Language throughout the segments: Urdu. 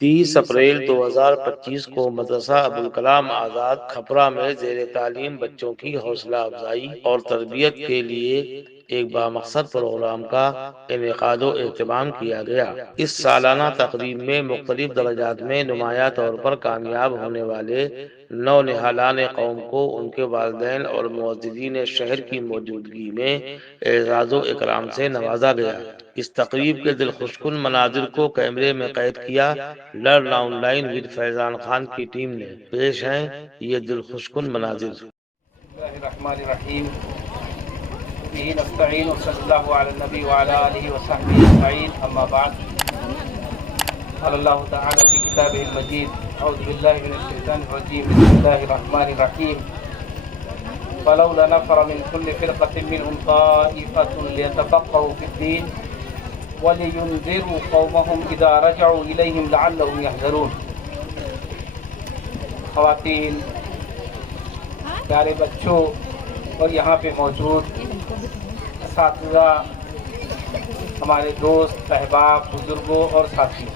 30 اپریل 2025 کو مدرسہ ابوالکلام آزاد کھپرا میں زیر تعلیم بچوں کی حوصلہ افزائی اور تربیت کے لیے ایک بامقصد پروگرام کا انعقاد و اہتمام کیا گیا۔ اس سالانہ تقریب میں مختلف درجات میں نمایاں طور پر کامیاب ہونے والے نونہالان قوم کو ان کے والدین اور معززین شہر کی موجودگی میں اعزاز و اکرام سے نوازا گیا۔ اس تقریب کے دلخوشکن مناظر کو کیمرے میں قید کیا لرن آن لائن ود فیضان خان کی ٹیم نے۔ پیش ہیں یہ دلخوشکن مناظر۔ بسم اللہ الرحمن الرحیم، بہ نستعین وصلی اللہ علی النبی وعلی آلہ وصحبہ اجمعین، اما بعد۔ قال اللہ تعالی فی کتابہ المجید، اعوذ باللہ من الشیطان الرجیم، بسم اللہ الرحمن الرحیم، فلولا نفر من كل فرقة منهم طائفة ليتفقهوا في الدين وَلِيُنذِرُوا قَوْمَهُمْ إِذَا رَجَعُوا إِلَيْهِمْ لَعَلَّهُمْ يَحْذَرُونَ۔ خواتین، پیارے بچوں اور یہاں پہ موجود اساتذہ، ہمارے دوست احباب، بزرگوں اور ساتھیوں،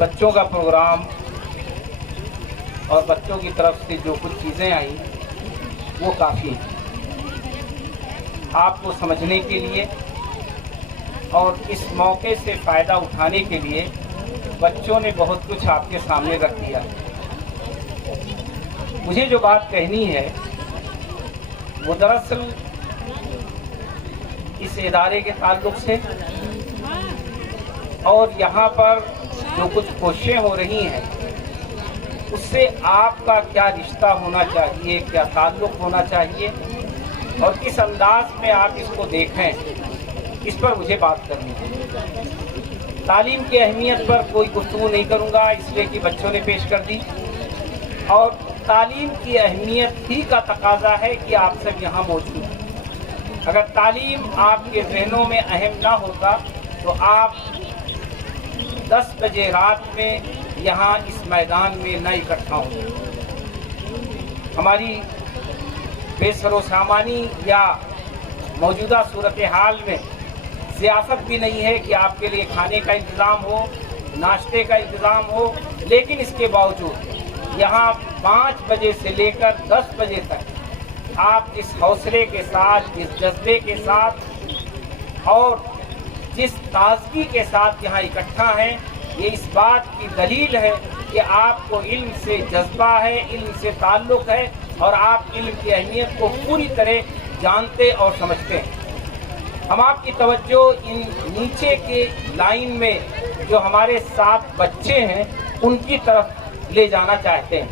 بچوں کا پروگرام اور بچوں کی طرف سے جو کچھ چیزیں آئیں وہ کافی ہیں آپ کو سمجھنے کے لیے اور اس موقع سے فائدہ اٹھانے کے لیے۔ بچوں نے بہت کچھ آپ کے سامنے رکھ دیا۔ مجھے جو بات کہنی ہے وہ دراصل اس ادارے کے تعلق سے اور یہاں پر جو کچھ کوششیں ہو رہی ہیں اس سے آپ کا کیا رشتہ ہونا چاہیے، کیا تعلق ہونا چاہیے اور کس انداز میں آپ اس کو دیکھیں، اس پر مجھے بات کرنی ہے۔ تعلیم کی اہمیت پر کوئی گفتگو نہیں کروں گا، اس لیے کہ بچوں نے پیش کر دی، اور تعلیم کی اہمیت ہی کا تقاضا ہے کہ آپ سب یہاں موجود ہیں۔ اگر تعلیم آپ کے ذہنوں میں اہم نہ ہوتا تو آپ 10 بجے رات میں یہاں اس میدان میں نہ اکٹھا ہوں۔ ہماری بے سر و سامانی یا موجودہ صورتحال میں ضیافت بھی نہیں ہے کہ آپ کے لیے کھانے کا انتظام ہو، ناشتے کا انتظام ہو، لیکن اس کے باوجود یہاں 5 بجے سے لے کر 10 بجے تک آپ جس حوصلے کے ساتھ، جس جذبے کے ساتھ اور جس تازگی کے ساتھ یہاں اکٹھا ہیں، یہ اس بات کی دلیل ہے کہ آپ کو علم سے جذبہ ہے، علم سے تعلق ہے اور آپ علم کی اہمیت کو پوری طرح جانتے اور سمجھتے ہیں۔ ہم آپ کی توجہ ان نیچے کے لائن میں جو ہمارے 7 بچے ہیں ان کی طرف لے جانا چاہتے ہیں۔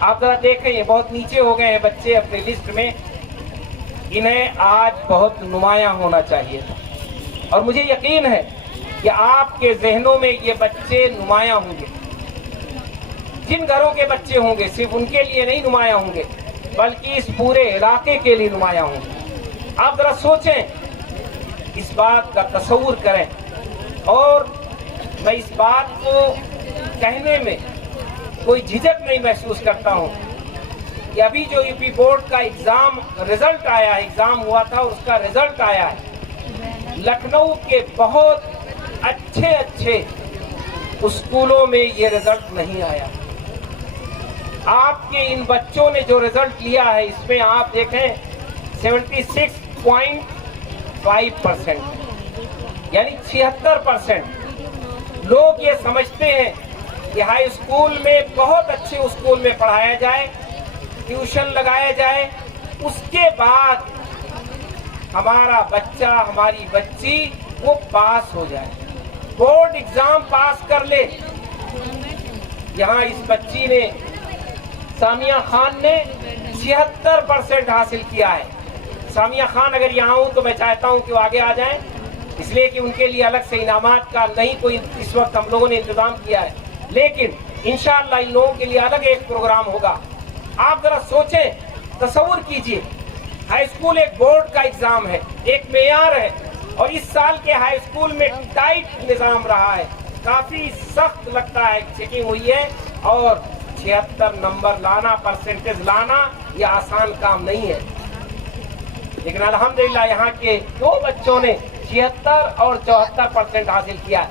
آپ ذرا دیکھیں، یہ بہت نیچے ہو گئے ہیں بچے اپنی لسٹ میں، انہیں آج بہت نمایاں ہونا چاہیے تھا، اور مجھے یقین ہے کہ آپ کے ذہنوں میں یہ بچے نمایاں ہوں گے۔ جن گھروں کے بچے ہوں گے صرف ان کے لیے نہیں نمایاں ہوں گے، بلکہ اس پورے علاقے کے لیے نمایاں ہوں گے۔ آپ ذرا سوچیں، اس بات کا تصور کریں، اور میں اس بات کو کہنے میں کوئی جھجک نہیں محسوس کرتا ہوں کہ ابھی جو یو پی بورڈ کا ایگزام رزلٹ آیا ہے، ایگزام ہوا تھا اور اس کا رزلٹ آیا ہے، لکھنؤ کے بہت اچھے اسکولوں میں یہ رزلٹ نہیں آیا۔ آپ کے ان بچوں نے جو رزلٹ لیا ہے اس میں آپ دیکھیں 76.5%، یعنی 76%۔ لوگ یہ سمجھتے ہیں کہ ہائی اسکول میں بہت اچھے اسکول میں پڑھایا جائے، ٹیوشن لگایا جائے، اس کے بعد ہمارا بچہ، ہماری بچی وہ پاس ہو جائے، بورڈ ایگزام پاس کر لے۔ یہاں اس بچی نے، سامیہ خان نے 76% حاصل کیا ہے۔ سامیہ خان اگر یہاں ہوں تو میں چاہتا ہوں کہ وہ آگے آ جائیں، اس لیے کہ ان کے لیے الگ سے انعامات کا نہیں کوئی اس وقت ہم لوگوں نے انتظام کیا ہے، لیکن انشاءاللہ ان لوگوں کے لیے الگ ایک پروگرام ہوگا۔ آپ ذرا سوچیں، تصور کیجئے، ہائی اسکول ایک بورڈ کا ایگزام ہے، ایک معیار ہے، اور اس سال کے ہائی اسکول میں ٹائٹ نظام رہا ہے، کافی سخت لگتا ہے، چیکنگ ہوئی ہے، اور 76 نمبر لانا، پرسنٹیج لانا یہ آسان کام نہیں ہے۔ لیکن الحمدللہ یہاں کے 2 بچوں نے 76 اور 74% حاصل کیا ہے۔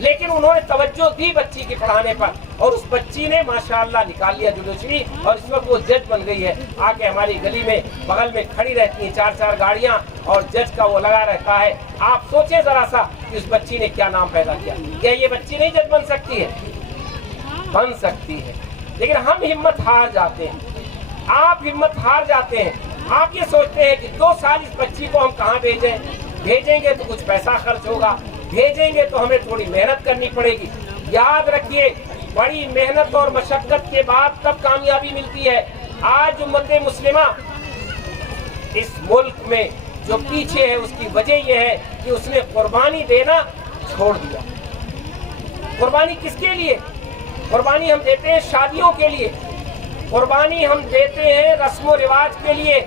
لیکن انہوں نے توجہ دی بچی کے پڑھانے پر، اور اس بچی نے ماشاءاللہ نکال لیا جوڈیشری، اور اس وقت وہ جج بن گئی ہے، آ کے ہماری گلی میں بغل میں کھڑی رہتی ہیں 4 گاڑیاں، اور جج کا وہ لگا رہتا ہے۔ آپ سوچیں ذرا سا کہ اس بچی نے کیا نام پیدا کیا۔ کیا یہ بچی نہیں جج بن سکتی ہے؟ بن سکتی ہے، لیکن ہم ہمت ہار جاتے ہیں، آپ ہمت ہار جاتے ہیں۔ آپ یہ سوچتے ہیں کہ 2 سال اس بچی کو ہم کہاں بھیجیں، بھیجیں گے تو کچھ پیسہ خرچ ہوگا، بھیجیں گے تو ہمیں تھوڑی محنت کرنی پڑے گی۔ یاد رکھیے، بڑی محنت اور مشقت کے بعد تب کامیابی ملتی ہے۔ آج امت مسلمہ اس ملک میں جو پیچھے ہے، اس کی وجہ یہ ہے کہ اس نے قربانی دینا چھوڑ دیا۔ قربانی کس کے لیے؟ قربانی ہم دیتے ہیں شادیوں کے لیے، قربانی ہم دیتے ہیں رسم و رواج کے لیے،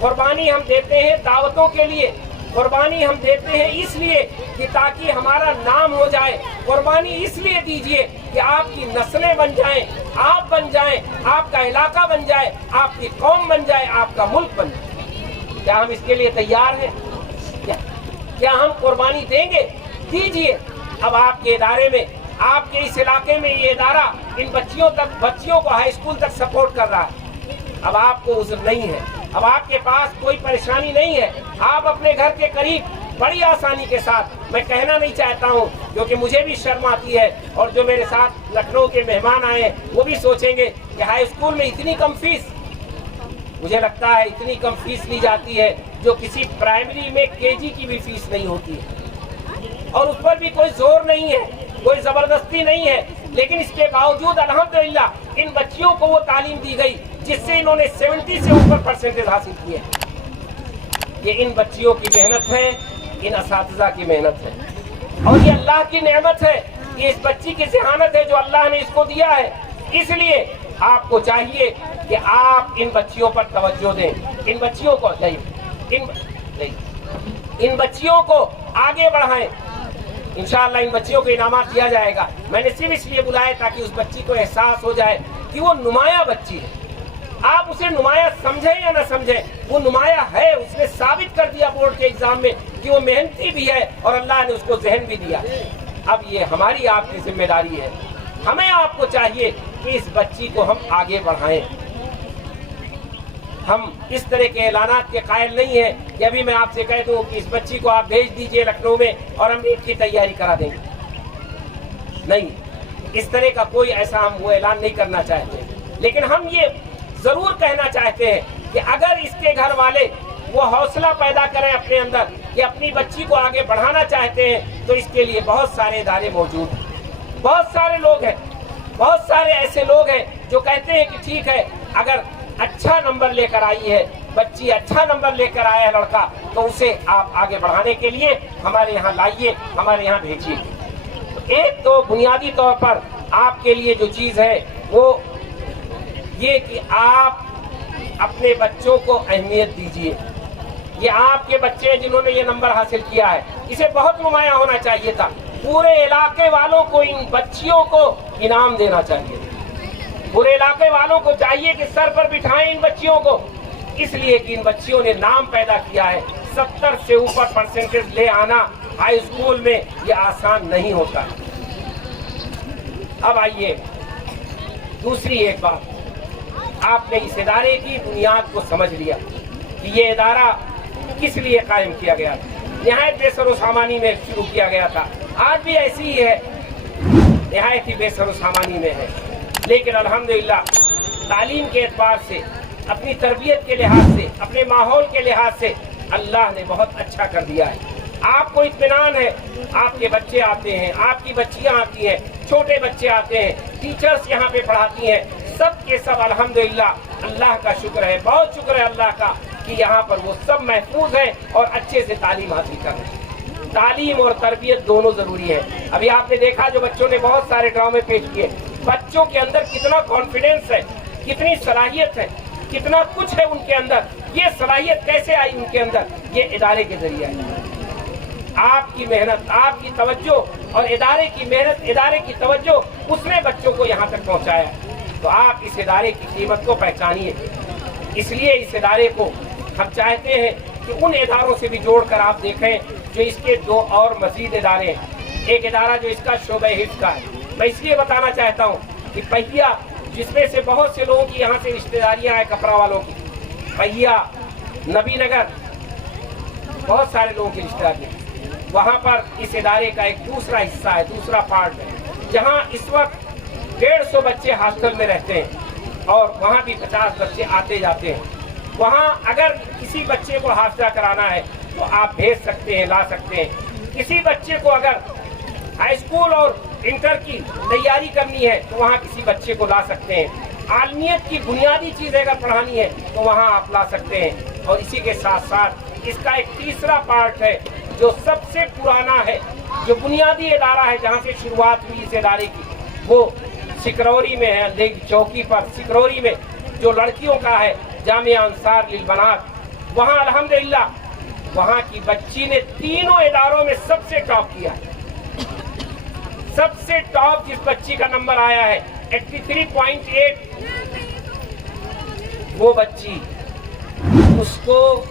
قربانی ہم دیتے ہیں دعوتوں کے لیے، قربانی ہم دیتے ہیں اس لیے کہ تاکہ ہمارا نام ہو جائے، قربانی اس لیے دیجئے کہ آپ کی نسلیں بن جائیں، آپ بن جائیں، آپ کا علاقہ بن جائے، آپ کی قوم بن جائے، آپ کا ملک بن جائے۔ کیا ہم اس کے لیے تیار ہیں؟ کیا ہم قربانی دیں گے؟ دیجئے۔ اب آپ کے ادارے میں، آپ کے اس علاقے میں یہ ادارہ ان بچیوں کو ہائی اسکول تک سپورٹ کر رہا ہے۔ اب آپ کو عذر نہیں ہے، اب آپ کے پاس کوئی پریشانی نہیں ہے، آپ اپنے گھر کے قریب بڑی آسانی کے ساتھ، میں کہنا نہیں چاہتا ہوں کیونکہ مجھے بھی شرم آتی ہے، اور جو میرے ساتھ لکھنؤ کے مہمان آئے ہیں وہ بھی سوچیں گے کہ ہائی اسکول میں اتنی کم فیس، مجھے لگتا ہے اتنی کم فیس لی جاتی ہے جو کسی پرائمری میں KG کی بھی فیس نہیں ہوتی ہے، اور اس پر بھی کوئی زور نہیں ہے، کوئی زبردستی نہیں ہے، لیکن اس کے باوجود الحمدللہ ان بچیوں کو وہ تعلیم دی گئی جس سے انہوں نے 70 سے اوپر پرسنٹیج حاصل کیے۔ یہ ان بچیوں کی محنت ہے، ان اساتذہ کی محنت ہے، اور یہ اللہ کی نعمت ہے، یہ اس بچی کی ذہانت ہے جو اللہ نے اس کو دیا ہے۔ اس لیے آپ کو چاہیے کہ آپ ان بچیوں پر توجہ دیں، ان بچیوں کو ان بچیوں کو آگے بڑھائیں۔ انشاءاللہ ان بچیوں کو انعامات دیا جائے گا۔ میں نے صرف اس لیے بلایا تاکہ اس بچی کو احساس ہو جائے کہ وہ نمایاں بچی ہے۔ آپ اسے نمایاں سمجھیں یا نہ سمجھیں، وہ نمایاں ہے، اس نے ثابت کر دیا بورڈ کے ایگزام میں کہ وہ محنتی بھی ہے، اور اللہ نے اس کو ذہن بھی دیا۔ اب یہ ہماری آپ کی ذمہ داری ہے، ہمیں آپ کو چاہیے کہ اس بچی کو ہم آگے بڑھائیں۔ ہم اس طرح کے اعلانات کے قائل نہیں ہیں کہ ابھی میں آپ سے کہہ دوں کہ اس بچی کو آپ بھیج دیجئے لکھنؤ میں اور ہم نیٹ کی تیاری کرا دیں گے، نہیں، اس طرح کا کوئی ایسا ہم وہ اعلان نہیں کرنا چاہتے، لیکن ہم یہ ضرور کہنا چاہتے ہیں کہ اگر اس کے گھر والے وہ حوصلہ پیدا کریں اپنے اندر کہ اپنی بچی کو آگے بڑھانا چاہتے ہیں، تو اس کے لیے بہت سارے ادارے موجود ہیں، بہت سارے لوگ ہیں، بہت سارے ایسے لوگ ہیں جو کہتے ہیں کہ ٹھیک ہے، اگر اچھا نمبر لے کر آئی ہے بچی، اچھا نمبر لے کر آیا ہے لڑکا، تو اسے آپ آگے بڑھانے کے لیے ہمارے یہاں لائیے، ہمارے یہاں بھیجیے۔ ایک تو بنیادی طور پر آپ کے لیے جو چیز ہے وہ یہ کہ آپ اپنے بچوں کو اہمیت دیجیے۔ یہ آپ کے بچے ہیں جنہوں نے یہ نمبر حاصل کیا ہے، اسے بہت نمایاں ہونا چاہیے تھا، پورے علاقے والوں کو ان بچیوں کو انعام دینا چاہیے، پورے علاقے والوں کو چاہیے کہ سر پر بٹھائیں ان بچیوں کو، اس لیے کہ ان بچیوں نے نام پیدا کیا ہے۔ 70 سے اوپر پرسنٹیج لے آنا ہائی اسکول میں یہ آسان نہیں ہوتا۔ اب آئیے دوسری ایک بات، آپ نے اس ادارے کی بنیاد کو سمجھ لیا کہ یہ ادارہ کس لیے قائم کیا گیا تھا، نہایت بے سر و سامانی میں شروع کیا گیا تھا، آج بھی ایسی ہی ہے، نہایت ہی بے سر و سامانی میں ہے، لیکن الحمدللہ تعلیم کے اعتبار سے، اپنی تربیت کے لحاظ سے، اپنے ماحول کے لحاظ سے اللہ نے بہت اچھا کر دیا ہے۔ آپ کو اطمینان ہے، آپ کے بچے آتے ہیں، آپ کی بچیاں آتی ہیں، چھوٹے بچے آتے ہیں، ٹیچرز یہاں پہ پڑھاتی ہیں، سب کے سب الحمدللہ اللہ کا شکر ہے، بہت شکر ہے اللہ کا کہ یہاں پر وہ سب محفوظ ہیں اور اچھے سے تعلیم حاصل کر رہے ہیں۔ تعلیم اور تربیت دونوں ضروری ہے۔ ابھی آپ نے دیکھا جو بچوں نے بہت سارے ڈرامے پیش کیے، بچوں کے اندر کتنا کانفیڈنس ہے، کتنی صلاحیت ہے، کتنا کچھ ہے ان کے اندر۔ یہ صلاحیت کیسے آئی ان کے اندر؟ یہ ادارے کے ذریعے آئی۔ آپ کی محنت، آپ کی توجہ اور ادارے کی محنت، ادارے کی توجہ، اس نے بچوں کو یہاں تک پہنچایا۔ تو آپ اس ادارے کی قیمت کو پہچانیے۔ اس لیے اس ادارے کو ہم چاہتے ہیں کہ ان اداروں سے بھی جوڑ کر آپ دیکھیں جو اس کے 2 اور مزید ادارے ہیں۔ ایک ادارہ جو اس کا شعبہ حفظ کا ہے. میں اس لیے بتانا چاہتا ہوں کہ پہیا، جس میں سے بہت سے لوگوں کی یہاں سے رشتہ داریاں ہیں، کپڑا والوں کی، پہیا، نبی نگر، بہت سارے لوگوں کی رشتہ داریاں، وہاں پر اس ادارے کا ایک دوسرا حصہ ہے، دوسرا پارٹ ہے، جہاں اس وقت 150 بچے ہاسٹل میں رہتے ہیں اور وہاں بھی 50 بچے آتے جاتے ہیں. وہاں اگر کسی بچے کو حافظہ کرانا ہے تو آپ بھیج سکتے ہیں، لا سکتے ہیں. کسی بچے کو اگر ہائی اسکول اور انٹر کی تیاری کرنی ہے تو وہاں کسی بچے کو لا سکتے ہیں. عالمیت کی بنیادی چیزیں اگر پڑھانی ہے تو وہاں آپ لا سکتے ہیں. اور اسی کے ساتھ ساتھ اس کا ایک تیسرا پارٹ ہے جو سب سے پرانا ہے، جو بنیادی ادارہ ہے جہاں سے شروعات ہوئی اس ادارے کی، وہ سکروری میں ہے، لیگ چوکی پر سکروری میں، جو لڑکیوں کا ہے، جامعہ انصار للبنات. وہاں الحمدللہ وہاں کی بچی نے تینوں اداروں میں سب سے ٹاپ کیا ہے. سب سے ٹاپ جس بچی کا نمبر آیا ہے 83.8، وہ بچی، اس کو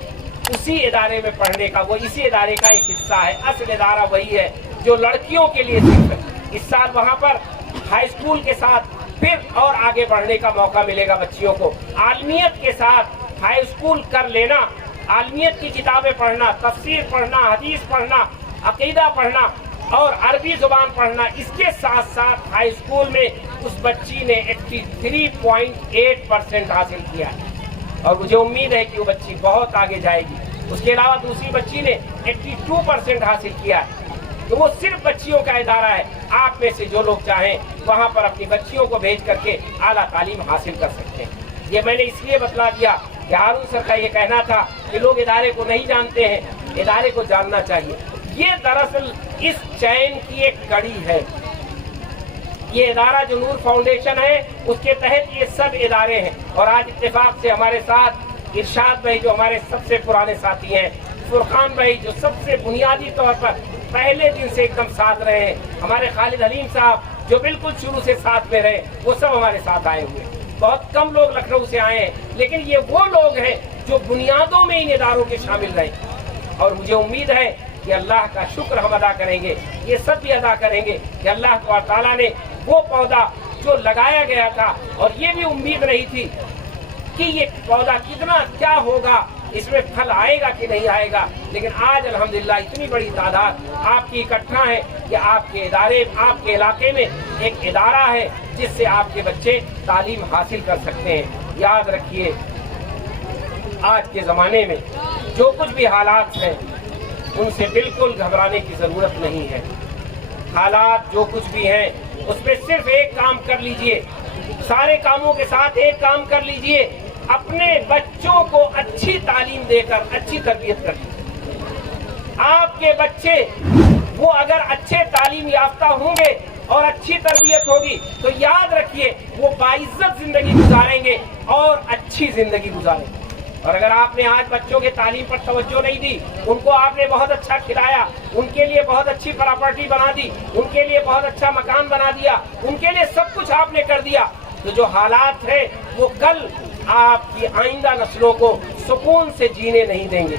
اسی ادارے میں پڑھنے کا، وہ اسی ادارے کا ایک حصہ ہے. اصل ادارہ وہی ہے جو لڑکیوں کے لیے صرف ہے. اس سال وہاں پر ہائی اسکول کے ساتھ پھر اور آگے بڑھنے کا موقع ملے گا بچیوں کو. عالمیت کے ساتھ ہائی اسکول کر لینا، عالمیت کی کتابیں پڑھنا، تفسیر پڑھنا، حدیث پڑھنا، عقیدہ پڑھنا اور عربی زبان پڑھنا، اس کے ساتھ ساتھ ہائی اسکول میں اس بچی نے 83.8% حاصل کیا ہے اور مجھے امید ہے کہ وہ بچی بہت آگے جائے گی. اس کے علاوہ دوسری بچی نے 82% حاصل کیا ہے. تو وہ صرف بچیوں کا ادارہ ہے. آپ میں سے جو لوگ چاہیں وہاں پر اپنی بچیوں کو بھیج کر کے اعلیٰ تعلیم حاصل کر سکتے ہیں. یہ میں نے اس لیے بتلا دیا کہ ہارون سر کا یہ کہنا تھا کہ لوگ ادارے کو نہیں جانتے ہیں، ادارے کو جاننا چاہیے. یہ دراصل اس چین کی ایک کڑی ہے. یہ ادارہ جو نور فاؤنڈیشن ہے اس کے تحت یہ سب ادارے ہیں. اور آج اتفاق سے ہمارے ساتھ ارشاد بھائی جو ہمارے سب سے پرانے ساتھی ہیں، فرقان بھائی جو سب سے بنیادی طور پر پہلے دن سے ایک دم ساتھ رہے ہیں، ہمارے خالد حلیم صاحب جو بالکل شروع سے ساتھ میں رہے، وہ سب ہمارے ساتھ آئے ہوئے. بہت کم لوگ لکھنؤ سے آئے ہیں لیکن یہ وہ لوگ ہیں جو بنیادوں میں ان اداروں کے شامل رہے. اور مجھے امید ہے کہ اللہ کا شکر ہم ادا کریں گے، یہ سب بھی ادا کریں گے کہ اللہ تعالیٰ نے وہ پودا جو لگایا گیا تھا، اور یہ بھی امید نہیں تھی کہ یہ پودا کتنا کیا ہوگا، اس میں پھل آئے گا کہ نہیں آئے گا، لیکن آج الحمدللہ اتنی بڑی تعداد آپ کی اکٹھا ہے کہ آپ کے ادارے، آپ کے علاقے میں ایک ادارہ ہے جس سے آپ کے بچے تعلیم حاصل کر سکتے ہیں. یاد رکھیے آج کے زمانے میں جو کچھ بھی حالات ہیں ان سے بالکل گھبرانے کی ضرورت نہیں ہے. حالات جو کچھ بھی ہیں اس پہ صرف ایک کام کر لیجئے، سارے کاموں کے ساتھ ایک کام کر لیجئے، اپنے بچوں کو اچھی تعلیم دے کر اچھی تربیت کر لیجئے. آپ کے بچے وہ اگر اچھے تعلیم یافتہ ہوں گے اور اچھی تربیت ہوگی تو یاد رکھیے وہ باعزت زندگی گزاریں گے اور اچھی زندگی گزاریں گے. اور اگر آپ نے آج بچوں کے تعلیم پر توجہ نہیں دی، ان کو آپ نے بہت اچھا کھلایا، ان کے لیے بہت اچھی پراپرٹی بنا دی، ان کے لیے بہت اچھا مکان بنا دیا، ان کے لیے سب کچھ آپ نے کر دیا، تو جو حالات ہیں وہ کل آپ کی آئندہ نسلوں کو سکون سے جینے نہیں دیں گے.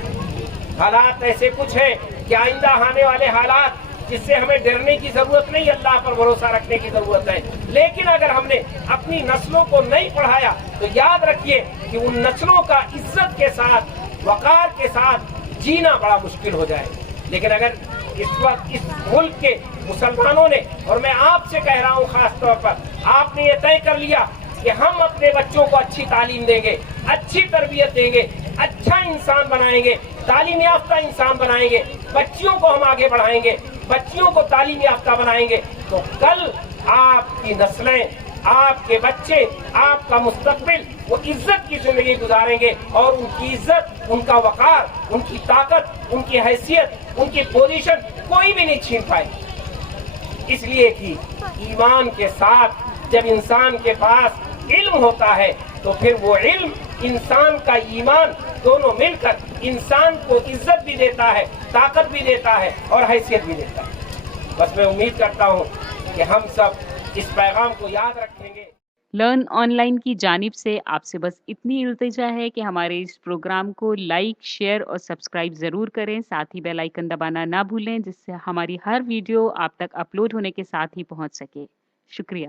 حالات ایسے کچھ ہیں کہ آئندہ آنے والے حالات جس سے ہمیں ڈرنے کی ضرورت نہیں، اللہ پر بھروسہ رکھنے کی ضرورت ہے. لیکن اگر ہم نے اپنی نسلوں کو نہیں پڑھایا تو یاد رکھیے کہ ان نسلوں کا عزت کے ساتھ، وقار کے ساتھ جینا بڑا مشکل ہو جائے. لیکن اگر اس وقت اس ملک کے مسلمانوں نے، اور میں آپ سے کہہ رہا ہوں خاص طور پر، آپ نے یہ طے کر لیا کہ ہم اپنے بچوں کو اچھی تعلیم دیں گے، اچھی تربیت دیں گے، اچھا انسان بنائیں گے، تعلیم یافتہ انسان بنائیں گے، بچیوں کو ہم آگے بڑھائیں گے، بچیوں کو تعلیم یافتہ بنائیں گے، تو کل آپ کی نسلیں، آپ کے بچے، آپ کا مستقبل وہ عزت کی زندگی گزاریں گے، اور ان کی عزت، ان کا وقار، ان کی طاقت، ان کی حیثیت، ان کی پوزیشن کوئی بھی نہیں چھین پائے. اس لیے کہ ایمان کے ساتھ جب انسان کے پاس علم ہوتا ہے تو پھر وہ علم، انسان کا ایمان دونوں مل کر انسان کو عزت بھی دیتا ہے، طاقت بھی دیتا ہے اور حیثیت بھی دیتا ہے. بس میں امید کرتا ہوں کہ ہم سب اس پیغام کو یاد رکھیں گے. لرن آن لائن کی جانب سے آپ سے بس اتنی التجا ہے کہ ہمارے اس پروگرام کو لائک، شیئر اور سبسکرائب ضرور کریں، ساتھ ہی بیل آئیکن دبانا نہ بھولیں، جس سے ہماری ہر ویڈیو آپ تک اپلوڈ ہونے کے ساتھ ہی پہنچ سکے۔ شکریہ۔